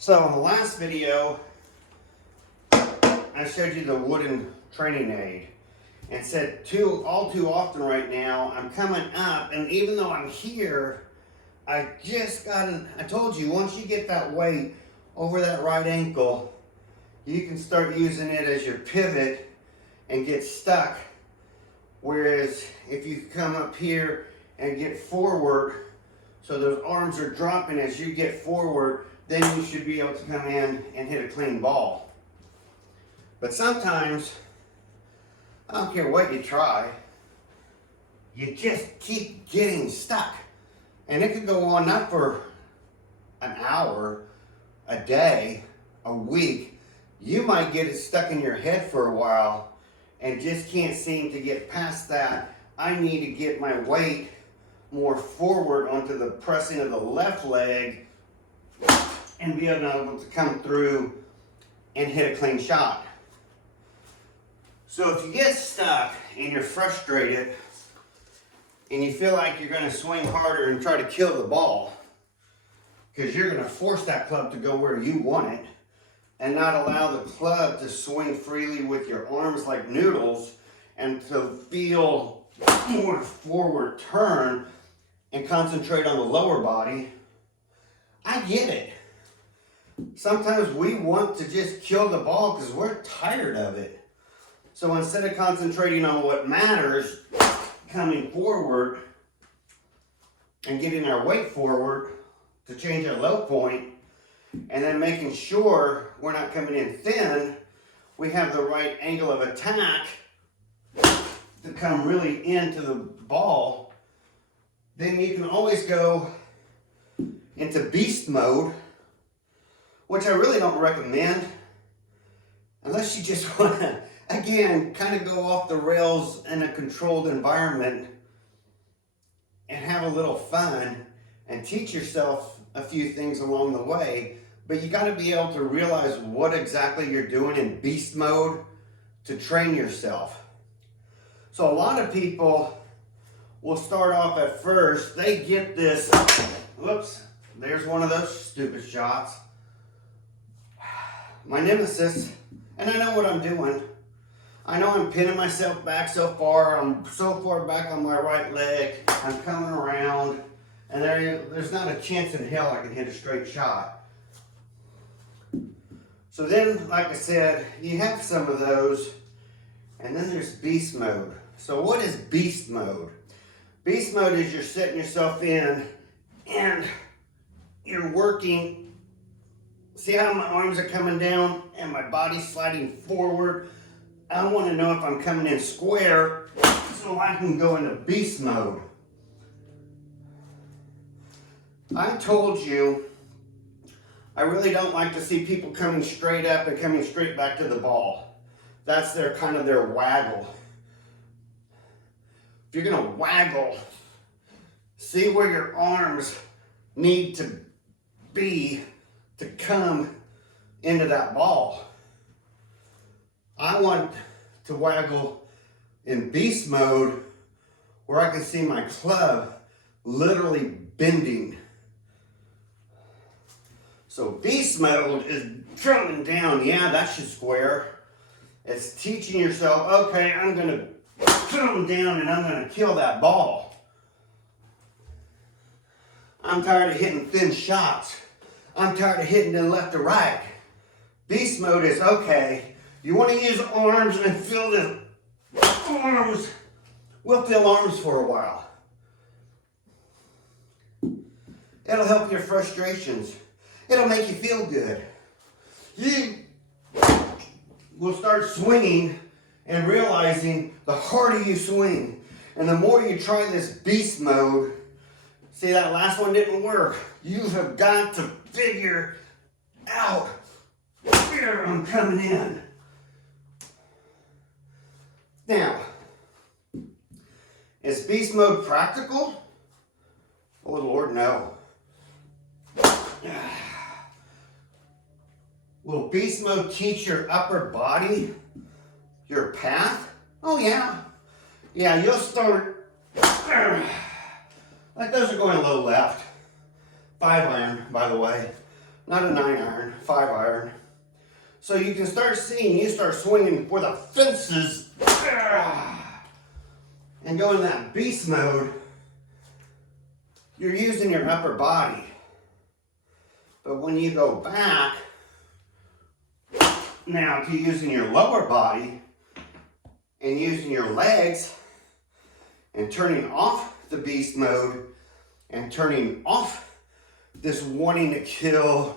So in the last video, I showed you the wooden training aid and said all too often right now, I'm coming up, and even though I'm here, I told you, once you get that weight over that right ankle, you can start using it as your pivot and get stuck. Whereas if you come up here and get forward, so those arms are dropping as you get forward, then you should be able to come in and hit a clean ball. But sometimes, I don't care what you try, you just keep getting stuck. And it could go on not for an hour, a day, a week. You might get it stuck in your head for a while and just can't seem to get past that. I need to get my weight more forward onto the pressing of the left leg and be able to come through and hit a clean shot. So if you get stuck and you're frustrated and you feel like you're going to swing harder and try to kill the ball because you're going to force that club to go where you want it and not allow the club to swing freely with your arms like noodles and to feel more forward turn and concentrate on the lower body, I get it. Sometimes we want to just kill the ball because we're tired of it. So instead of concentrating on what matters, coming forward and getting our weight forward to change our low point, and then making sure we're not coming in thin, we have the right angle of attack to come really into the ball, then you can always go into beast mode, which I really don't recommend unless you just want to, again, kind of go off the rails in a controlled environment and have a little fun and teach yourself a few things along the way. But you got to be able to realize what exactly you're doing in beast mode to train yourself. So a lot of people will start off at first, they get this, whoops, there's one of those stupid shots. My nemesis, and I know what I'm doing. I know I'm pinning myself back so far. I'm so far back on my right leg. I'm coming around, and there's not a chance in hell I can hit a straight shot. So then, like I said, you have some of those, and then there's beast mode. So what is beast mode? Beast mode is you're setting yourself in, and you're working. See how my arms are coming down and my body's sliding forward? I want to know if I'm coming in square so I can go into beast mode. I told you I really don't like to see people coming straight up and coming straight back to the ball. That's their kind of their waggle. If you're going to waggle, see where your arms need to be to come into that ball. I want to waggle in beast mode where I can see my club literally bending. So beast mode is drumming down. Yeah, that's your square. It's teaching yourself, okay, I'm going to come down and I'm going to kill that ball. I'm tired of hitting thin shots. I'm tired of hitting to left to right. Beast mode is, okay, you want to use arms and feel the arms. We'll feel arms for a while. It'll help your frustrations. It'll make you feel good. You will start swinging and realizing the harder you swing and the more you try this beast mode. See, that last one didn't work. You have got to figure out where I'm coming in. Now, is beast mode practical? Oh Lord, no. Will beast mode teach your upper body your path? Oh yeah. Yeah, you'll start, like those are going a little left. 5 iron, by the way. not a 9-iron, 5-iron. So you can start seeing, you start swinging for the fences and go in that beast mode. You're using your upper body. But when you go back now to using your lower body and using your legs and turning off the beast mode and turning off this wanting to kill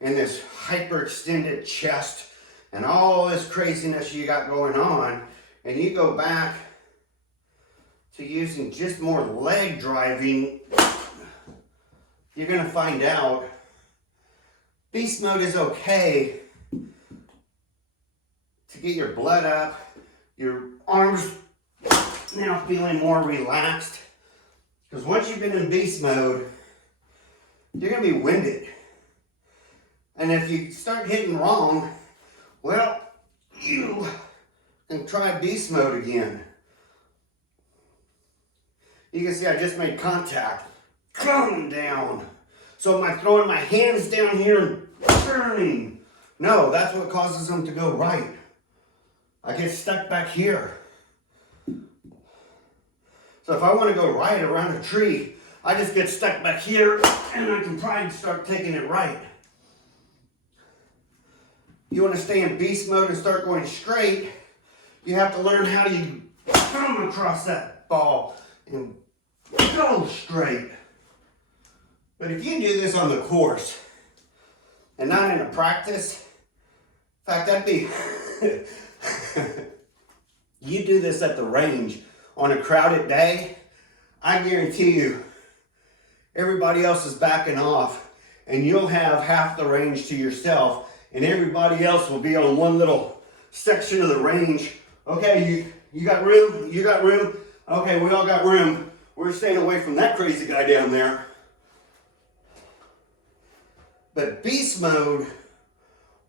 and this hyperextended chest and all this craziness you got going on, and you go back to using just more leg driving, you're gonna find out beast mode is okay to get your blood up, your arms now feeling more relaxed. Because once you've been in beast mode, you're gonna be winded. And if you start hitting wrong, well, you can try beast mode again. You can see I just made contact. Come down. So am I throwing my hands down here and turning? No, that's what causes them to go right. I get stuck back here. So if I want to go right around a tree, I just get stuck back here and I can probably start taking it right. You want to stay in beast mode and start going straight, you have to learn how you come across that ball and go straight. But if you do this on the course and not in a practice, in fact, that'd be, you do this at the range on a crowded day, I guarantee you, everybody else is backing off and you'll have half the range to yourself and everybody else will be on one little section of the range. Okay, you got room? You got room? Okay, we all got room. We're staying away from that crazy guy down there. But beast mode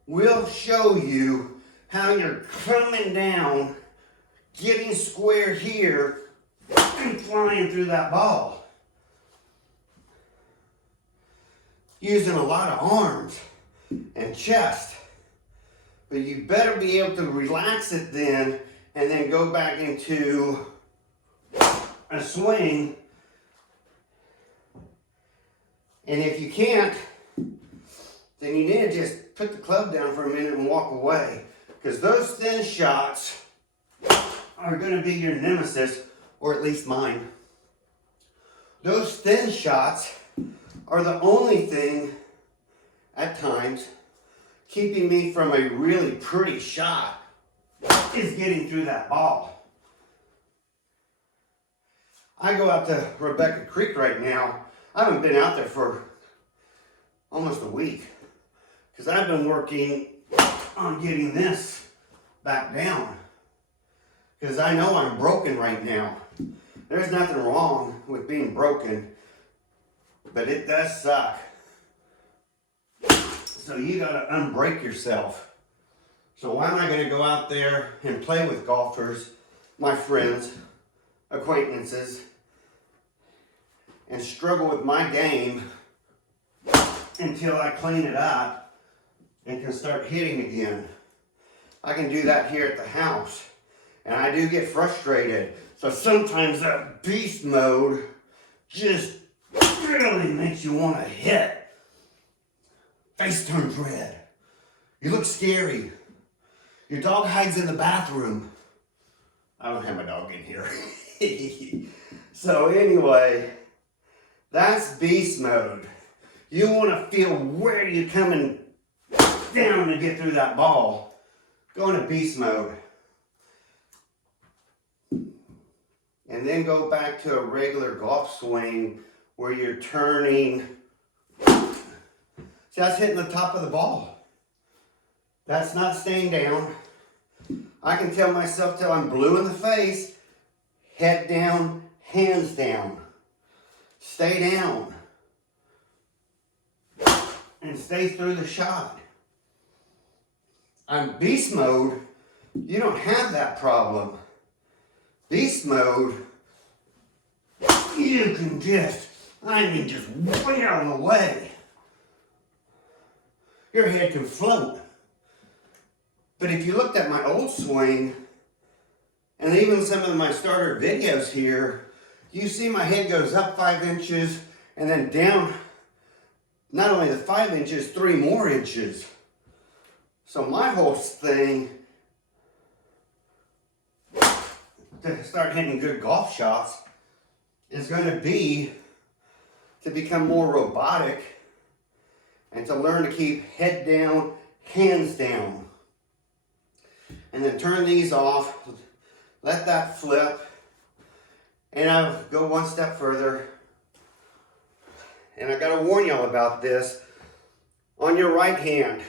will show you how you're coming down, getting square here, and flying through that ball. Using a lot of arms and chest. But you better be able to relax it then, and then go back into a swing. And if you can't, then you need to just put the club down for a minute and walk away. Because those thin shots are going to be your nemesis, or at least mine. Those thin shots are the only thing, at times, keeping me from a really pretty shot is getting through that ball. I go out to Rebecca Creek right now. I haven't been out there for almost a week because I've been working on getting this back down because I know I'm broken right now. There's nothing wrong with being broken, but it does suck. So you gotta unbreak yourself. So why am I gonna go out there and play with golfers, my friends, acquaintances, and struggle with my game until I clean it up and can start hitting again? I can do that here at the house. And I do get frustrated. So sometimes that beast mode just really makes you want to hit. Face turns red. You look scary. Your dog hides in the bathroom. I don't have my dog in here. So anyway, that's beast mode. You want to feel where you're coming down to get through that ball. Go into beast mode. And then go back to a regular golf swing where you're turning. See, that's hitting the top of the ball. That's not staying down. I can tell myself till I'm blue in the face, head down, hands down. Stay down. And stay through the shot. On beast mode, you don't have that problem. Beast mode, you can just way out of the way. your head can float. But if you looked at my old swing, and even some of my starter videos here, you see my head goes up 5 inches and then down, not only the 5 inches, 3 more inches. So my whole thing to start hitting good golf shots is going to be to become more robotic and to learn to keep head down, hands down. And then turn these off, let that flip, and I'll go one step further. And I gotta warn y'all about this. On your right hand,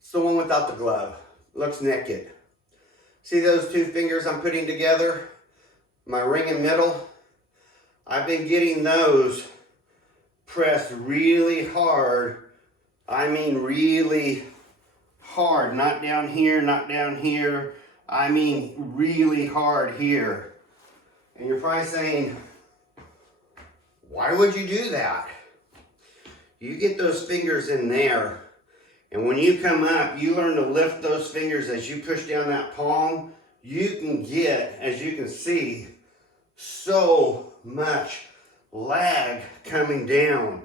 it's the one without the glove, looks naked. See those 2 fingers I'm putting together? My ring and middle? I've been getting those pressed really hard. I mean really hard, not down here, not down here. I mean really hard here. And you're probably saying, why would you do that? You get those fingers in there, and when you come up, you learn to lift those fingers as you push down that palm. You can get, as you can see, so much lag coming down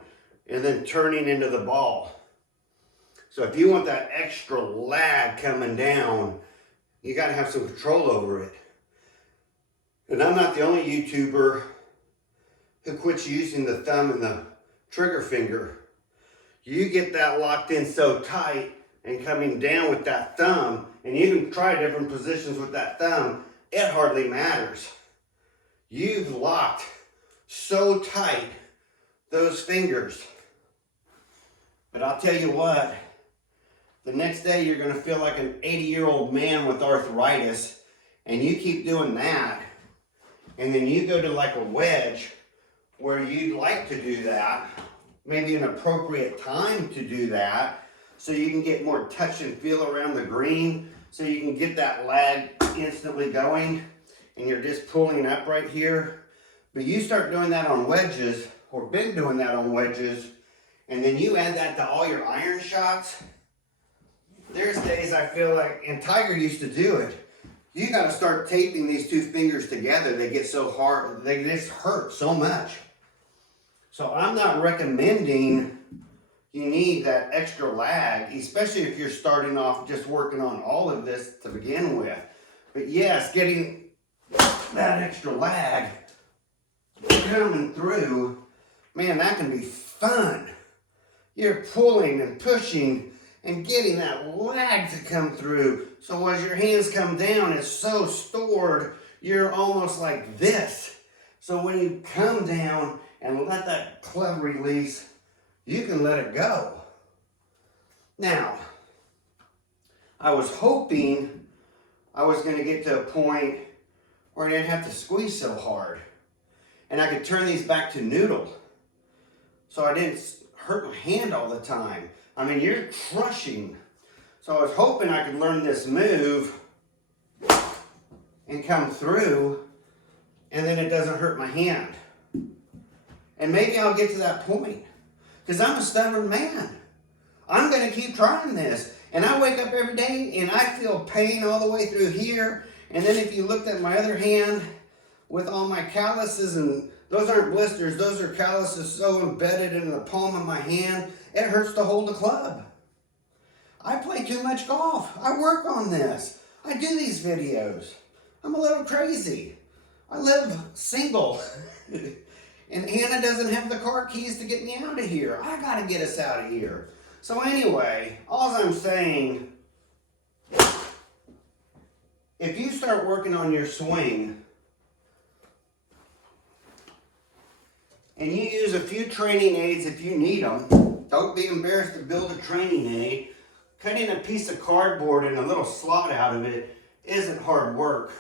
and then turning into the ball. So if you want that extra lag coming down, you got to have some control over it. And I'm not the only YouTuber who quits using the thumb and the trigger finger. You get that locked in so tight and coming down with that thumb, and you can try different positions with that thumb, it hardly matters. You've locked so tight those fingers. But I'll tell you what, the next day you're going to feel like an 80-year-old man with arthritis, and you keep doing that, and then you go to like a wedge where you'd like to do that, maybe an appropriate time to do that, so you can get more touch and feel around the green, so you can get that lag instantly going, and you're just pulling up right here. But you start doing that on wedges, or been doing that on wedges, and then you add that to all your iron shots. There's days I feel like, and Tiger used to do it, you got to start taping these 2 fingers together. They get so hard, they just hurt so much. So I'm not recommending you need that extra lag, especially if you're starting off just working on all of this to begin with. But yes, getting that extra lag coming through, man, that can be fun. You're pulling and pushing and getting that lag to come through. So as your hands come down, it's so stored, you're almost like this. So when you come down and let that club release, you can let it go. Now, I was hoping I was going to get to a point where I didn't have to squeeze so hard, and I could turn these back to noodle, so I didn't hurt my hand all the time. I mean, you're crushing. So I was hoping I could learn this move and come through, and then it doesn't hurt my hand. And maybe I'll get to that point, because I'm a stubborn man. I'm going to keep trying this. And I wake up every day and I feel pain all the way through here. And then if you looked at my other hand with all my calluses, and those aren't blisters, those are calluses so embedded in the palm of my hand, it hurts to hold the club. I play too much golf. I work on this. I do these videos. I'm a little crazy. I live single. And Hannah doesn't have the car keys to get me out of here. I got to get us out of here. So anyway, all I'm saying, if you start working on your swing and you use a few training aids if you need them, don't be embarrassed to build a training aid. Cutting a piece of cardboard and a little slot out of it isn't hard work.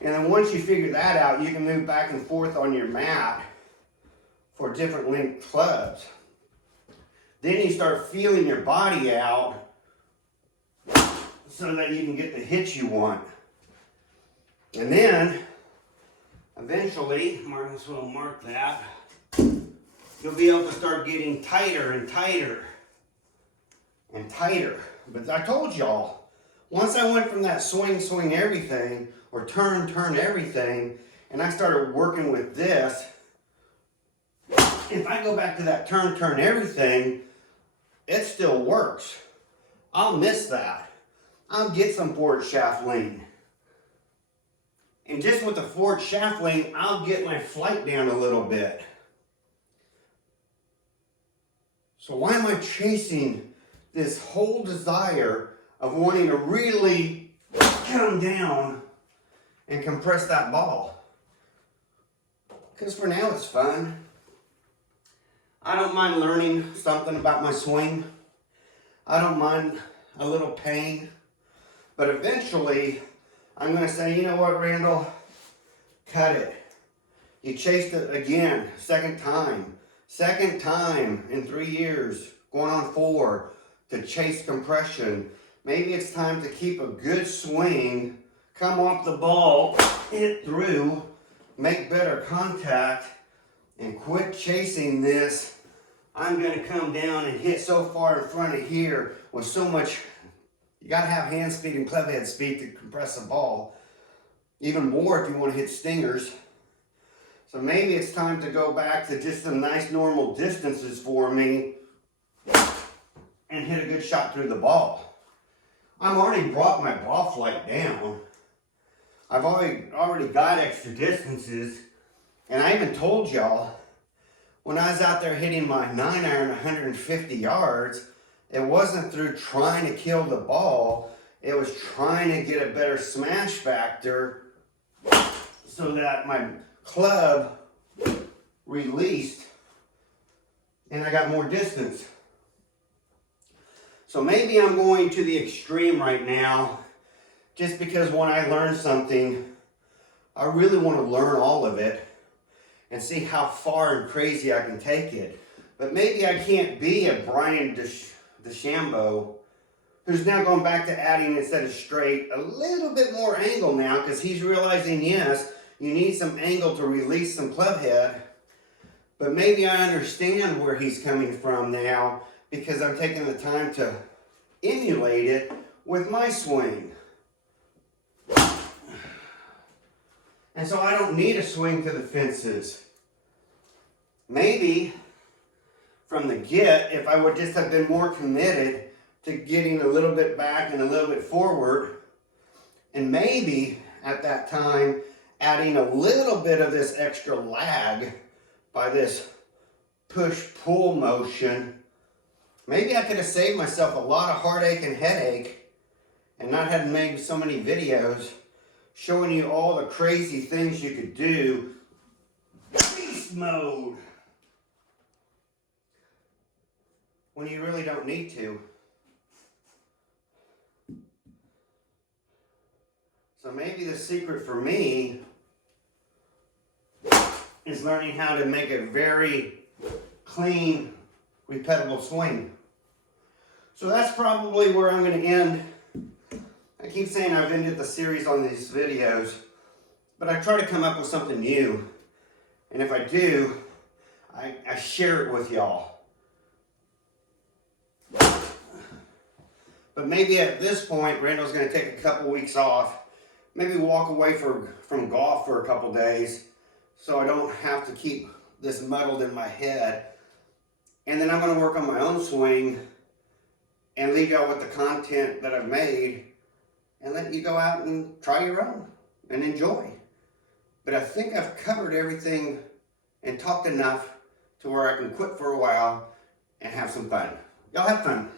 And then once you figure that out, you can move back and forth on your mat for different length clubs. Then you start feeling your body out so that you can get the hits you want. And then, eventually, might as well mark that, you'll be able to start getting tighter and tighter and tighter. But I told y'all, once I went from that swing everything, or turn everything, and I started working with this, if I go back to that turn everything, it still works. I'll miss that. I'll get some forward shaft lean. And just with the forward shaft lean, I'll get my flight down a little bit. So why am I chasing this whole desire of wanting to really come down and compress that ball? Because for now it's fun. I don't mind learning something about my swing. I don't mind a little pain. But eventually, I'm going to say, you know what, Randall? Cut it. You chased it again, second time. Second time in 3 years, going on 4, to chase compression. Maybe it's time to keep a good swing, come off the ball, hit through, make better contact, and quit chasing this. I'm going to come down and hit so far in front of here with so much. You got to have hand speed and club head speed to compress the ball. Even more if you want to hit stingers. So maybe it's time to go back to just some nice normal distances for me and hit a good shot through the ball. I've already brought my ball flight down. I've already got extra distances. And I even told y'all, when I was out there hitting my 9-iron 150 yards, it wasn't through trying to kill the ball. It was trying to get a better smash factor so that my club released and I got more distance. So maybe I'm going to the extreme right now just because when I learn something, I really want to learn all of it and see how far and crazy I can take it. But maybe I can't be a Brian DeChambeau, who's now going back to adding, instead of straight, a little bit more angle now, because he's realizing, yes, you need some angle to release some club head. But maybe I understand where he's coming from now, because I'm taking the time to emulate it with my swing. And so I don't need a swing to the fences. Maybe from the get, if I would just have been more committed to getting a little bit back and a little bit forward, and maybe at that time adding a little bit of this extra lag by this push-pull motion, maybe I could have saved myself a lot of heartache and headache and not had made so many videos showing you all the crazy things you could do. Beast mode. When you really don't need to. So maybe the secret for me is learning how to make a very clean, repeatable swing. So that's probably where I'm going to end. I keep saying I've ended the series on these videos, but I try to come up with something new. And if I do, I share it with y'all. But maybe at this point, Randall's going to take a couple weeks off. Maybe walk away from golf for a couple days so I don't have to keep this muddled in my head. And then I'm going to work on my own swing and leave y'all with the content that I've made and let you go out and try your own and enjoy. But I think I've covered everything and talked enough to where I can quit for a while and have some fun. Y'all have fun.